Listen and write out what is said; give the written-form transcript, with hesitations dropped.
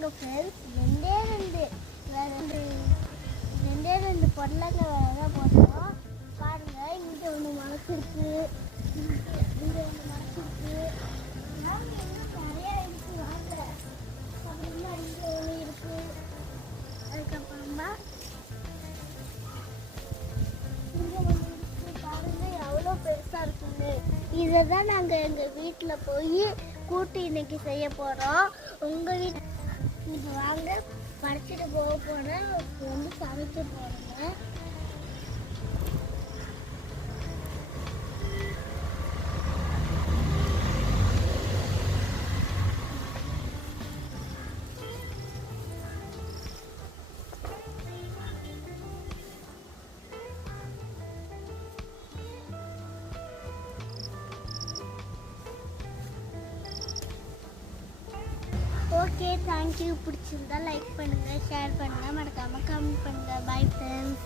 பாருங்க ஃப்ரெண்ட்ஸ், ரெண்டே ரெண்டு பொடலங்க தான் போட்டோம். பாருங்க, இங்கே ஒன்று முளைச்சிருக்கு, இங்கே ஒன்று முளைச்சிருக்கு. நிறையா இருக்கு. வாங்க, அப்படின்னா இங்கே ஒன்று இருக்கு. அதுக்கப்புறமா இங்கே ஒன்று இருக்கு. பாருங்க எவ்வளோ பெருசாக இருக்குங்க. இதை தான் நாங்கள் எங்கள் வீட்டில் போய் கூட்டு இன்னைக்கு செய்ய போகிறோம். உங்கள் வீட்டு இப்போ வாங்க பறிச்சுட்டு போக போகிறேன். வந்து சமைக்க போகிறேங்க. Okay, thank you. பிடிச்சிருந்தா லைக் பண்ணுங்கள், ஷேர் பண்ணுங்கள், மறக்காமல் கமெண்ட் பண்ணுங்கள். Bye friends.